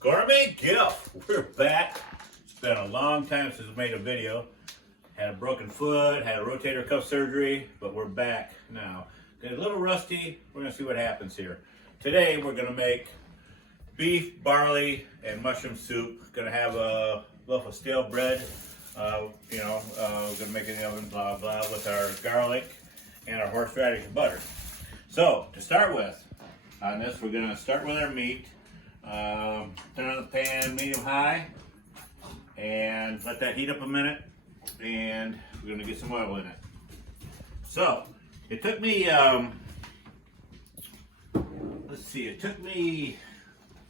Gourmet GILF, we're back. It's been a long time since we made a video. Had a broken foot, had a rotator cuff surgery, but we're back now. Got a little rusty, we're gonna see what happens here. Today we're gonna make beef, barley, and mushroom soup. Gonna have a loaf of stale bread. We're gonna make it in the oven, blah, blah, with our garlic and our horseradish and butter. So, to start with, on this, we're gonna start with our meat. Turn on the pan medium high and let that heat up a minute, and we're going to get some oil in it. So it took me it took me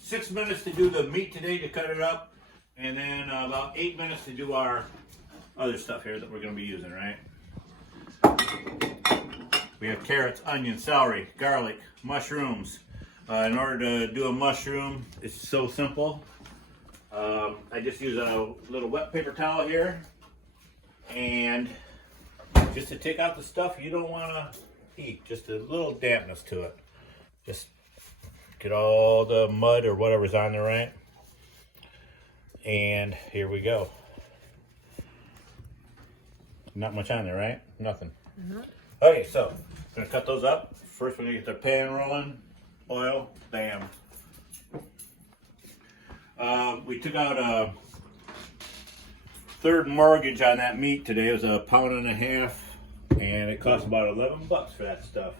6 minutes to do the meat today, to cut it up, and then about 8 minutes to do our other stuff here that we're going to be using, right? We have carrots, onions, celery, garlic, mushrooms. In order to do a mushroom, it's so simple. I just use a little wet paper towel here, and just to take out the stuff you don't want to eat, just a little dampness to it. Just get all the mud or whatever's on there, right? And here we go. Not much on there, right? Nothing. Mm-hmm. Okay, so I'm gonna cut those up. First, we're gonna get the pan rolling. Oil, bam. We took out a third mortgage on that meat today. It was a £1.50, and it cost about $11 for that stuff.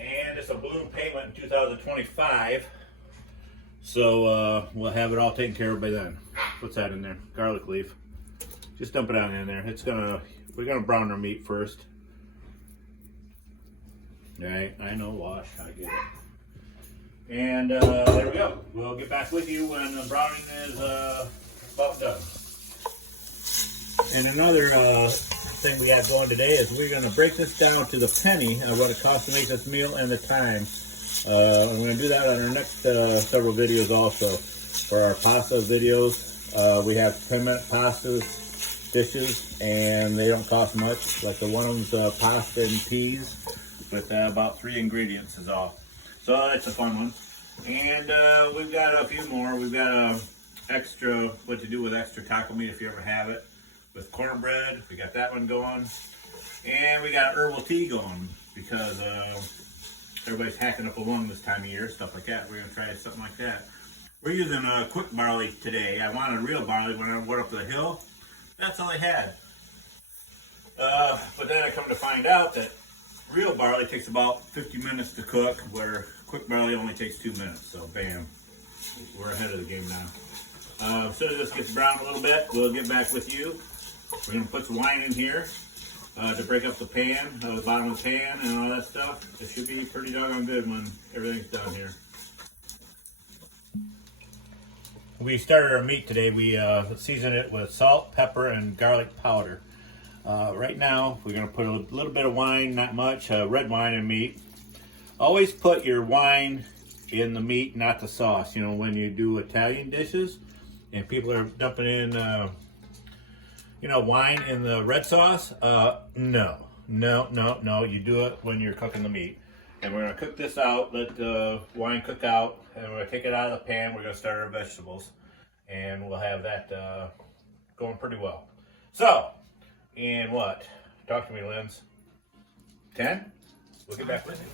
And it's a balloon payment in 2025, so we'll have it all taken care of by then. What's that in there? Garlic leaf. Just dump it on in there. We're gonna brown our meat first. Right, I know, wash, I get it. And there we go. We'll get back with you when the browning is about done. And another thing we got going today is we're going to break this down to the penny of what it costs to make this meal and the time. I'm going to do that on our next several videos also. For our pasta videos, we have 10-minute pastas, dishes, and they don't cost much. Like the one of them's pasta and peas, with about 3 ingredients is all. So that's a fun one. And we've got a few more. We've got extra, what to do with extra taco meat if you ever have it. With cornbread, we got that one going. And we got herbal tea going, because everybody's hacking up a lung this time of year, stuff like that. We're gonna try something like that. We're using quick barley today. I wanted real barley when I went up the hill. That's all I had. But then I come to find out that real barley takes about 50 minutes to cook, where quick barley only takes 2 minutes. So bam, we're ahead of the game now. As soon as this gets brown a little bit, we'll get back with you. We're gonna put some wine in here to break up the pan, the bottom of the pan and all that stuff. It should be pretty doggone good when everything's done here. We started our meat today. We seasoned it with salt, pepper, and garlic powder. Right now, we're going to put a little bit of wine, not much, red wine in meat. Always put your wine in the meat, not the sauce. You know, when you do Italian dishes and people are dumping in, wine in the red sauce, no. You do it when you're cooking the meat. And we're going to cook this out, let the wine cook out, and we're going to take it out of the pan. We're going to start our vegetables, and we'll have that going pretty well. So, in what? Talk to me, Linz. 10? We'll get back with you.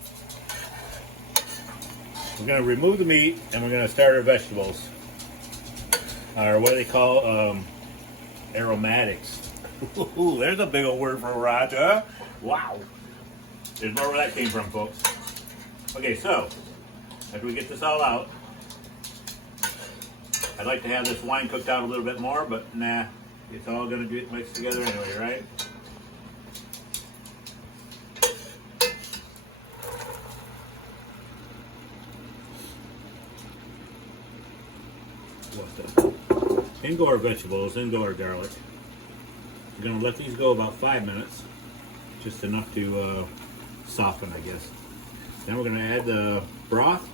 We're going to remove the meat, and we're going to start our vegetables. Or what do they call aromatics. Ooh, there's a big old word for Raj, huh? Wow. There's more where that came from, folks. Okay, so after we get this all out, I'd like to have this wine cooked out a little bit more, but nah, it's all gonna do mix together anyway, right? In go our vegetables, in go our garlic. We're gonna let these go about 5 minutes, just enough to soften, I guess. Then we're going to add the broth.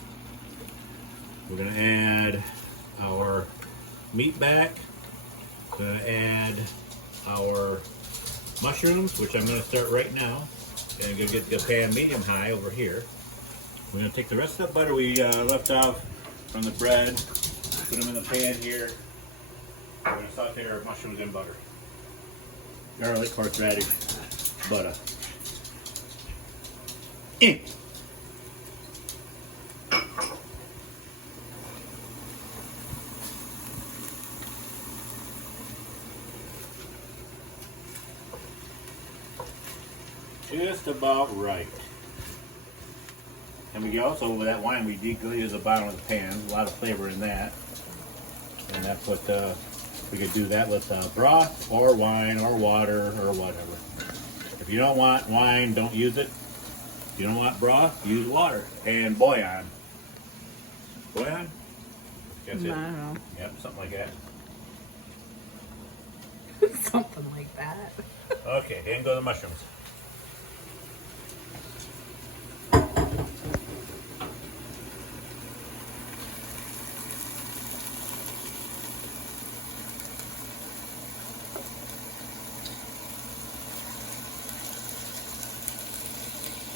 We're going to add our meat back. We're going to add our mushrooms, which I'm going to start right now. And I'm going to get the pan medium high over here. We're going to take the rest of the butter we left off from the bread, put them in the pan here. We're going to saute our mushrooms in butter. Garlic, horseradish, butter. Just about right. And we also, with that wine, we deglaze the bottom of the pan. A lot of flavor in that. And that's what we could do that with broth or wine or water or whatever. If you don't want wine, don't use it. If you don't want broth, use water and bouillon. Bouillon? That's it. I don't know. Yep, something like that. Something like that. Okay, in go the mushrooms.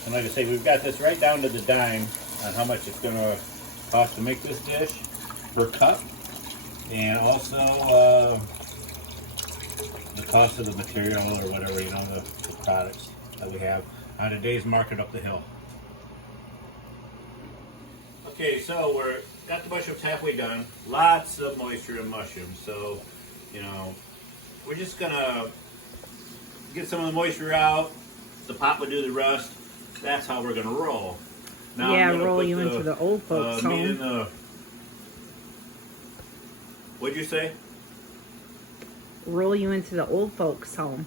And like I say, we've got this right down to the dime on how much it's going to cost to make this dish per cup. And also the cost of the material or whatever, you know, the products that we have on today's market up the hill. Okay, so we're got the mushrooms halfway done. Lots of moisture in mushrooms. So, you know, we're just going to get some of the moisture out. The pot would do the rest. That's how we're going to roll. Now yeah, roll you into the old folks' home. What'd you say? Roll you into the old folks' home.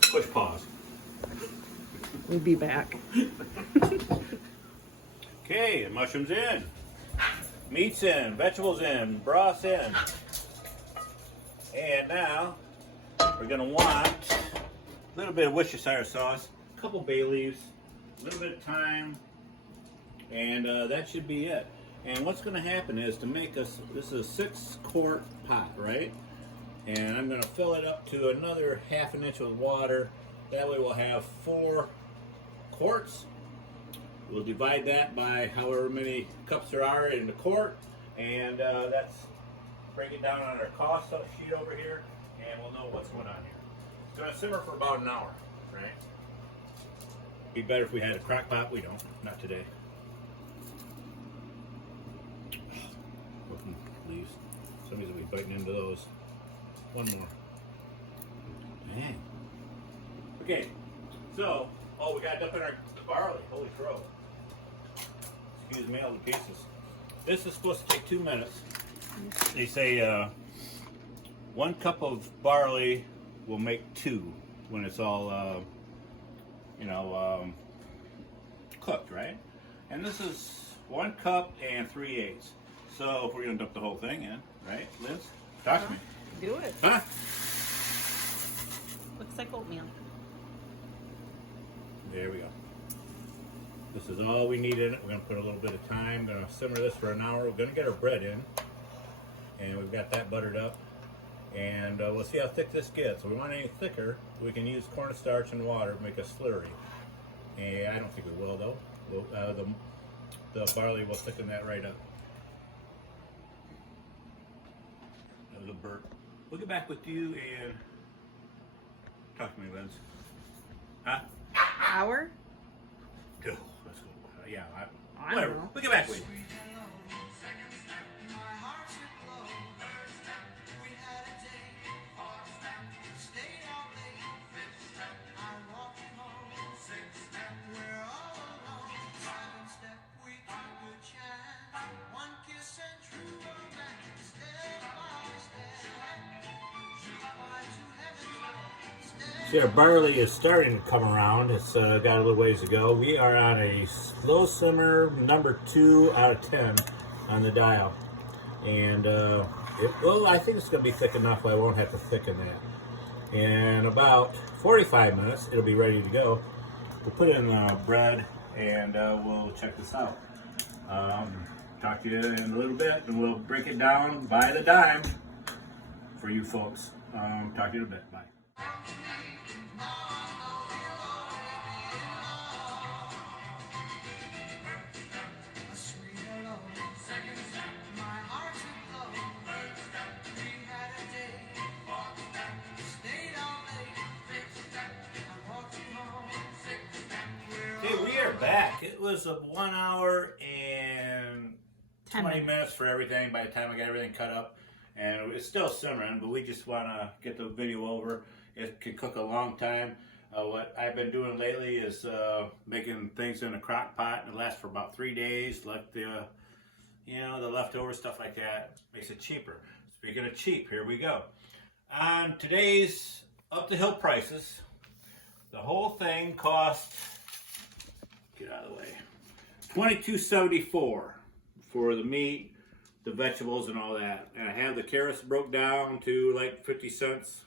Push pause. We'll be back. Okay, mushrooms in. Meat's in. Vegetables in. Broth's in. And now we're going to want a little bit of Worcestershire sauce, a couple bay leaves, a little bit of thyme, and that should be it. And what's going to happen is to make us, this is a 6-quart pot, right? And I'm going to fill it up to another ½ an inch with water. That way we'll have 4 quarts. We'll divide that by however many cups there are in the quart, and that's break it down on our cost sheet over here, and we'll know what's going on here. It's going to simmer for about an hour, right? Be better if we had a crock pot. We don't. Not today. Leaves. Somebody's going to be biting into those. One more. Dang. Okay. So, oh, we got it up in our barley. Holy crow. Excuse me, all the pieces. This is supposed to take 2 minutes. They say 1 cup of barley will make 2 when it's all, cooked, right? And this is 1 cup and 3/8. So if we're gonna dump the whole thing in, right, Liz? Talk to me. Do it. Huh? Looks like oatmeal. There we go. This is all we need in it. We're gonna put a little bit of thyme. Gonna simmer this for an hour. We're gonna get our bread in, and we've got that buttered up. And we'll see how thick this gets. If we want any thicker, we can use cornstarch and water to make a slurry. And I don't think we will, though. The barley will thicken that right up. That was a burp. We'll get back with you and talk to me, Liz. Huh? Hour? Go. Let's go. Yeah, I whatever. don't know. We'll get back with you. See, our barley is starting to come around. It's got a little ways to go. We are on a slow simmer, number 2 out of 10 on the dial. And I think it's going to be thick enough I won't have to thicken that. In about 45 minutes, it'll be ready to go. we'll put in bread, and we'll check this out. Talk to you in a little bit, and we'll break it down by the dime for you folks. Talk to you in a bit. Bye. Okay, we are back. It was a 1 hour and 20 minutes for everything by the time I got everything cut up. And it's still simmering, but we just want to get the video over. It can cook a long time. What I've been doing lately is making things in a crock pot, and it lasts for about 3 days. Like the leftover stuff like that makes it cheaper. Speaking of cheap, here we go. On today's up the hill prices, the whole thing cost, get out of the way, $22.74 for the meat, the vegetables, and all that. And I have the carrots broke down to like 50 cents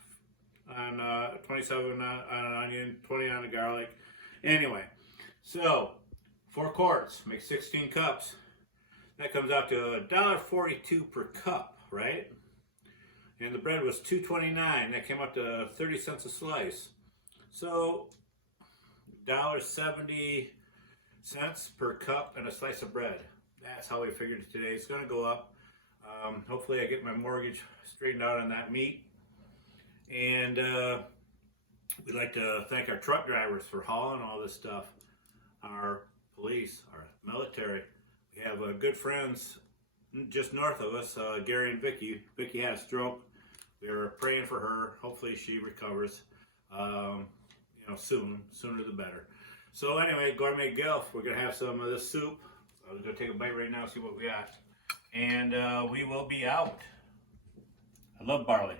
on 27 on an onion, 20 on the garlic. Anyway, so 4 quarts make 16 cups. That comes out to $1.42 per cup, right? And the bread was $2.29. That came up to 30 cents a slice. So $1.70 per cup and a slice of bread. That's how we figured it today. It's going to go up. Hopefully I get my mortgage straightened out on that meat. And we'd like to thank our truck drivers for hauling all this stuff. Our police, our military. We have good friends just north of us, Gary and Vicky. Vicky had a stroke. We are praying for her. Hopefully she recovers, soon. Sooner the better. So anyway, Gourmet GILF, we're going to have some of this soup. I'm going to take a bite right now, see what we got. And we will be out. I love barley.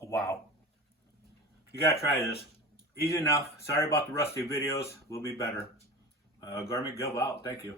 Oh, wow. You got to try this. Easy enough. Sorry about the rusty videos. We'll be better. Gourmet GILF out. Thank you.